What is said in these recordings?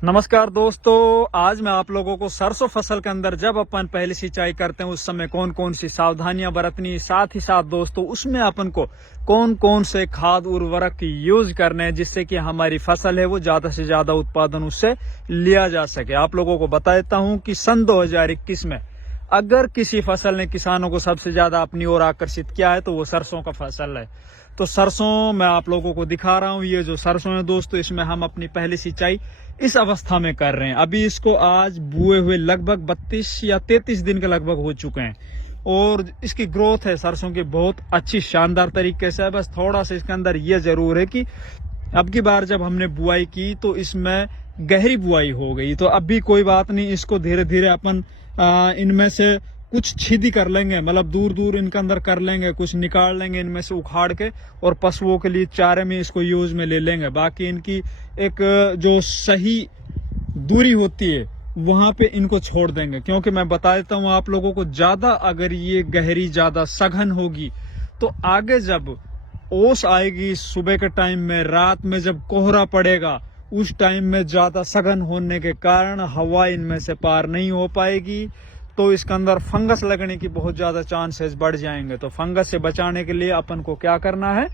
नमस्कार दोस्तों, आज मैं आप लोगों को सरसों फसल के अंदर जब अपन पहली सिंचाई करते हैं उस समय कौन कौन सी सावधानियां बरतनी, साथ ही साथ दोस्तों उसमें अपन को कौन कौन से खाद उर्वरक यूज करने हैं जिससे कि हमारी फसल है वो ज्यादा से ज्यादा उत्पादन उससे लिया जा सके। आप लोगों को बता देता हूं कि सन 2021 में अगर किसी फसल ने किसानों को सबसे ज्यादा अपनी ओर आकर्षित किया है तो वो सरसों का फसल है। तो सरसों मैं आप लोगों को दिखा रहा हूं, ये जो सरसों है दोस्तों, इसमें हम अपनी पहली सिंचाई इस अवस्था में कर रहे हैं। अभी इसको आज बुए हुए लगभग 32 या 33 दिन के लगभग हो चुके हैं और इसकी ग्रोथ है सरसों की बहुत अच्छी शानदार तरीके से है। बस थोड़ा सा इसके अंदर यह जरूर है कि अब की बार जब हमने बुआई की तो इसमें गहरी बुआई हो गई, तो अब भी कोई बात नहीं, इसको धीरे धीरे अपन इनमें से कुछ छीदी कर लेंगे, मतलब दूर दूर इनके अंदर कर लेंगे, कुछ निकाल लेंगे इनमें से उखाड़ के और पशुओं के लिए चारे में इसको यूज में ले लेंगे। बाकी इनकी एक जो सही दूरी होती है वहां पे इनको छोड़ देंगे, क्योंकि मैं बता देता हूं आप लोगों को, ज्यादा अगर ये गहरी ज्यादा सघन होगी तो आगे जब ओस आएगी सुबह के टाइम में, रात में जब कोहरा पड़ेगा उस टाइम में ज्यादा सघन होने के कारण हवा इनमें से पार नहीं हो पाएगी, तो इसके अंदर फंगस लगने की बहुत ज्यादा चांसेस बढ़ जाएंगे। तो फंगस से बचाने के लिए अपन को क्या करना है,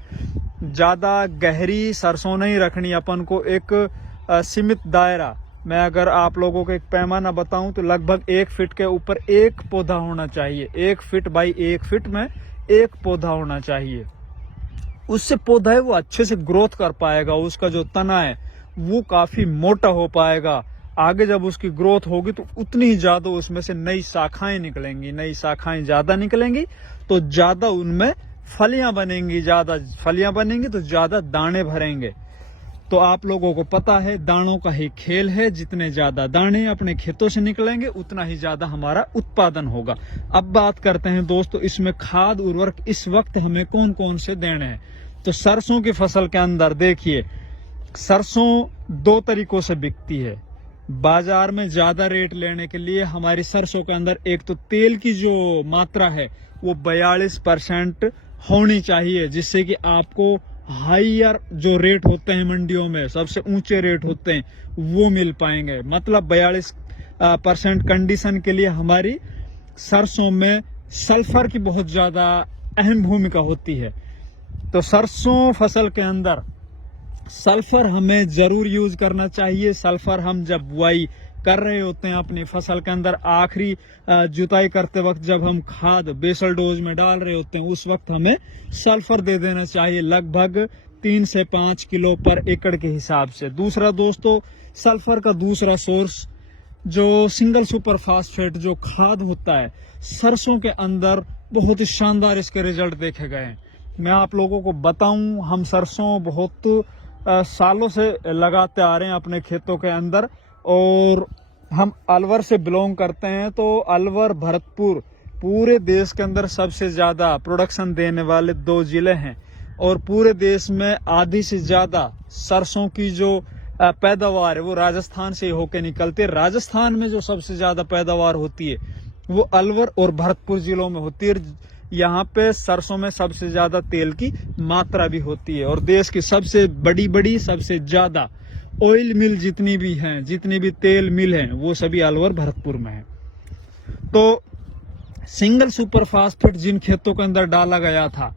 ज्यादा गहरी सरसों नहीं रखनी, अपन को एक सीमित दायरा, मैं अगर आप लोगों को एक पैमाना बताऊं तो लगभग 1 फीट के ऊपर एक पौधा होना चाहिए। 1 फीट बाई 1 फीट में एक पौधा होना चाहिए। उससे पौधा है वो अच्छे से ग्रोथ कर पाएगा, उसका जो तना है वो काफी मोटा हो पाएगा। आगे जब उसकी ग्रोथ होगी तो उतनी ही ज्यादा उसमें से नई शाखाएं निकलेंगी, नई शाखाएं ज्यादा निकलेंगी तो ज्यादा उनमें फलियां बनेंगी, ज्यादा फलियां बनेंगी तो ज्यादा दाने भरेंगे। तो आप लोगों को पता है दानों का ही खेल है, जितने ज्यादा दाने अपने खेतों से निकलेंगे उतना ही ज्यादा हमारा उत्पादन होगा। अब बात करते हैं दोस्तों इसमें खाद उर्वरक इस वक्त हमें कौन कौन से देने हैं। तो सरसों की फसल के अंदर देखिए, सरसों 2 तरीकों से बिकती है। बाजार में ज्यादा रेट लेने के लिए हमारी सरसों के अंदर एक तो तेल की जो मात्रा है वो 42% होनी चाहिए, जिससे कि आपको हाईयर जो रेट होते हैं मंडियों में, सबसे ऊंचे रेट होते हैं, वो मिल पाएंगे। मतलब 42% कंडीशन के लिए हमारी सरसों में सल्फर की बहुत ज्यादा अहम भूमिका होती है। तो सरसों फसल के अंदर सल्फर हमें जरूर यूज करना चाहिए। सल्फर हम जब बुआई कर रहे होते हैं अपनी फसल के अंदर, आखिरी जुताई करते वक्त जब हम खाद बेसल डोज में डाल रहे होते हैं उस वक्त हमें सल्फर दे देना चाहिए, लगभग 3 से 5 किलो पर एकड़ के हिसाब से। दूसरा दोस्तों, सल्फर का दूसरा सोर्स जो सिंगल सुपर फास्फेट जो खाद होता है, सरसों के अंदर बहुत ही शानदार इसके रिजल्ट देखे गए हैं। मैं आप लोगों को बताऊं, हम सरसों बहुत सालों से लगाते आ रहे हैं अपने खेतों के अंदर, और हम अलवर से बिलोंग करते हैं। तो अलवर भरतपुर पूरे देश के अंदर सबसे ज्यादा प्रोडक्शन देने वाले 2 जिले हैं, और पूरे देश में आधी से ज्यादा सरसों की जो पैदावार है वो राजस्थान से होकर निकलती है। राजस्थान में जो सबसे ज्यादा पैदावार होती है वो अलवर और भरतपुर जिलों में होती है। यहाँ पे सरसों में सबसे ज्यादा तेल की मात्रा भी होती है, और देश की सबसे बड़ी सबसे ज्यादा ऑयल मिल जितनी भी हैं, जितनी भी तेल मिल हैं, वो सभी अलवर भरतपुर में है। तो सिंगल सुपर फास्फेट जिन खेतों के अंदर डाला गया था,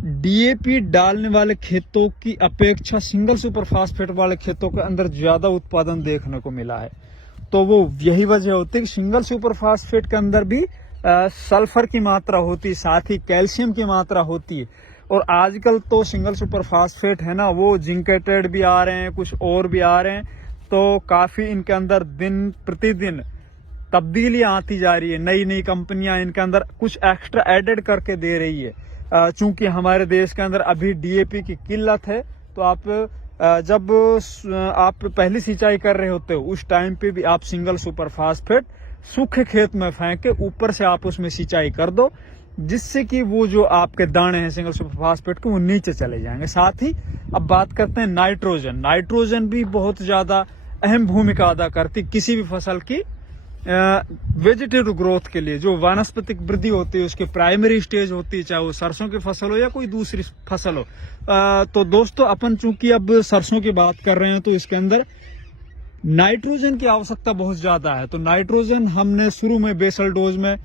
डीएपी डालने वाले खेतों की अपेक्षा सिंगल सुपर फास्फेट वाले खेतों के अंदर ज्यादा उत्पादन देखने को मिला है। तो वो यही वजह होती है कि सिंगल सुपर फास्फेट के अंदर भी सल्फर की मात्रा होती है, साथ ही कैल्शियम की मात्रा होती है। और आजकल तो सिंगल सुपर फास्फेट है ना, वो जिंकेटेड भी आ रहे हैं, कुछ और भी आ रहे हैं, तो काफी इनके अंदर दिन प्रतिदिन तब्दीलियां आती जा रही है। नई नई कंपनियां इनके अंदर कुछ एक्स्ट्रा एडेड करके दे रही है। चूंकि हमारे देश के अंदर अभी डीएपी की किल्लत है, तो आप जब आप पहली सिंचाई कर रहे होते हो उस टाइम पे भी आप सिंगल सुपर फास्फेट सूखे खेत में फेंक के ऊपर से आप उसमें सिंचाई कर दो, जिससे कि वो जो आपके दाने हैं सिंगल सुपर फास्फेट के वो नीचे चले जाएंगे। साथ ही अब बात करते हैं नाइट्रोजन। नाइट्रोजन भी बहुत ज्यादा अहम भूमिका अदा करती किसी भी फसल की वेजिटेटिव ग्रोथ के लिए। जो वानस्पतिक वृद्धि होती है उसकी प्राइमरी स्टेज होती है, चाहे वो सरसों की फसल हो या कोई दूसरी फसल हो। तो दोस्तों अपन चूंकि अब सरसों की बात कर रहे हैं तो इसके अंदर नाइट्रोजन की आवश्यकता बहुत ज्यादा है, तो नाइट्रोजन हमने शुरू में बेसल डोज में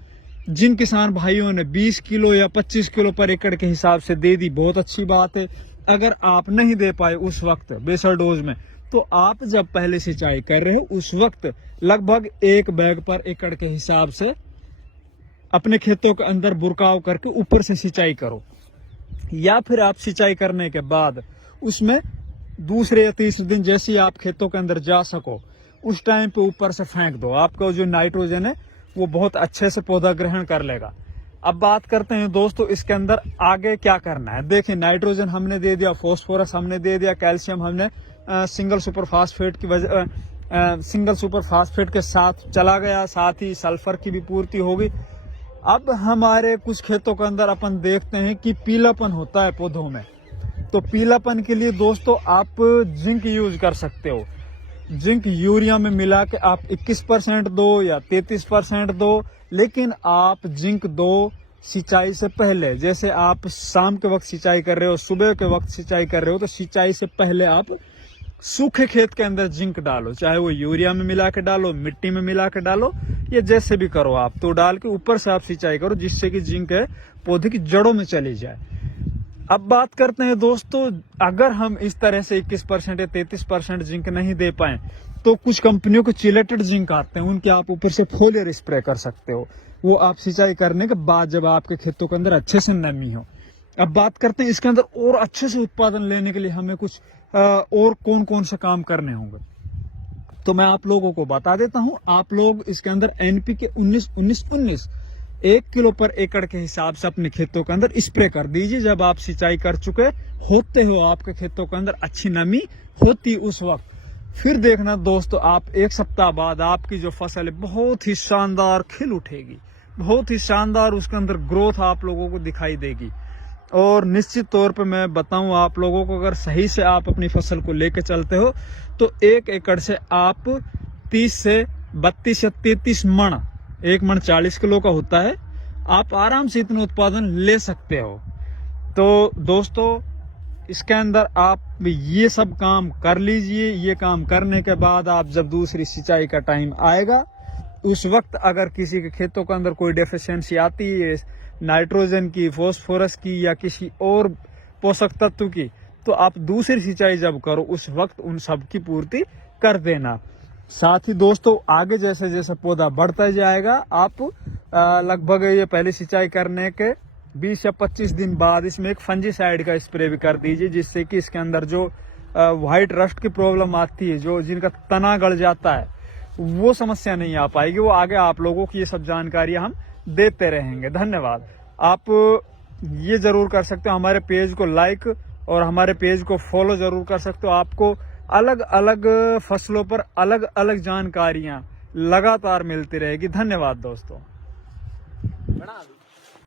जिन किसान भाइयों ने 20 किलो या 25 किलो पर एकड़ के हिसाब से दे दी, बहुत अच्छी बात है। अगर आप नहीं दे पाए उस वक्त बेसल डोज में, तो आप जब पहले सिंचाई कर रहे हो उस वक्त लगभग 1 बैग पर एकड़ के हिसाब से अपने खेतों के अंदर बुरकाव करके ऊपर से सिंचाई करो, या फिर आप सिंचाई करने के बाद उसमें दूसरे या तीसरे दिन जैसे ही आप खेतों के अंदर जा सको उस टाइम पे ऊपर से फेंक दो। आपका जो नाइट्रोजन है वो बहुत अच्छे से पौधा ग्रहण कर लेगा। अब बात करते हैं दोस्तों इसके अंदर आगे क्या करना है। देखिए, नाइट्रोजन हमने दे दिया, फॉस्फोरस हमने दे दिया, कैल्शियम हमने सिंगल सुपर फास्फेट की वजह सिंगल सुपर फास्फेट के साथ चला गया, साथ ही सल्फर की भी पूर्ति होगी। अब हमारे कुछ खेतों के अंदर अपन देखते हैं कि पीलापन होता है पौधों में, तो पीलापन के लिए दोस्तों आप जिंक यूज कर सकते हो। जिंक यूरिया में मिला के आप 21% दो या 33% दो, लेकिन आप जिंक दो सिंचाई से पहले। जैसे आप शाम के वक्त सिंचाई कर रहे हो, सुबह के वक्त सिंचाई कर रहे हो, तो सिंचाई से पहले आप सूखे खेत के अंदर जिंक डालो, चाहे वो यूरिया में मिला के डालो, मिट्टी में मिला के डालो, या जैसे भी करो आप, तो डाल के ऊपर से आप सिंचाई करो जिससे कि जिंक है पौधे की जड़ों में चली जाए। अब बात करते हैं दोस्तों, अगर हम इस तरह से 21% या 33% जिंक नहीं दे पाए तो कुछ कंपनियों के चिलेटेड जिंक आते हैं, उनके आप ऊपर से फोलियर स्प्रे कर सकते हो। वो आप सिंचाई करने के बाद जब आपके खेतों के अंदर अच्छे से नमी हो। अब बात करते हैं इसके अंदर और अच्छे से उत्पादन लेने के लिए हमें कुछ और कौन कौन से काम करने होंगे, तो मैं आप लोगों को बता देता हूं। आप लोग इसके अंदर NPK 19-19-19 1 किलो पर एकड़ के हिसाब से अपने खेतों के अंदर स्प्रे कर दीजिए। जब आप सिंचाई कर चुके होते हो, आपके खेतों के अंदर अच्छी नमी होती उस वक्त, फिर देखना दोस्तों, आप 1 सप्ताह बाद आपकी जो फसल है बहुत ही शानदार खिल उठेगी, बहुत ही शानदार उसके अंदर ग्रोथ आप लोगों को दिखाई देगी। और निश्चित तौर पे मैं बताऊं आप लोगों को, अगर सही से आप अपनी फसल को लेके चलते हो तो 1 एकड़ से आप 30 से 32 या 33 मण, 1 मण 40 किलो का होता है, आप आराम से इतना उत्पादन ले सकते हो। तो दोस्तों इसके अंदर आप ये सब काम कर लीजिए। ये काम करने के बाद आप जब दूसरी सिंचाई का टाइम आएगा उस वक्त अगर किसी के खेतों के अंदर कोई डेफिशिएंसी आती है नाइट्रोजन की, फास्फोरस की या किसी और पोषक तत्व की, तो आप दूसरी सिंचाई जब करो उस वक्त उन सब की पूर्ति कर देना। साथ ही दोस्तों आगे जैसे जैसे पौधा बढ़ता जाएगा, आप लगभग ये पहले सिंचाई करने के 20 या 25 दिन बाद इसमें एक फंजीसाइड का स्प्रे भी कर दीजिए, जिससे कि इसके अंदर जो व्हाइट रस्ट की प्रॉब्लम आती है, जो जिनका तना गड़ जाता है, वो समस्या नहीं आ पाएगी। वो आगे आप लोगों की ये सब जानकारियां हम देते रहेंगे। धन्यवाद। आप ये जरूर कर सकते हो, हमारे पेज को लाइक और हमारे पेज को फॉलो जरूर कर सकते हो। आपको अलग अलग फसलों पर अलग अलग जानकारियां लगातार मिलती रहेगी। धन्यवाद दोस्तों।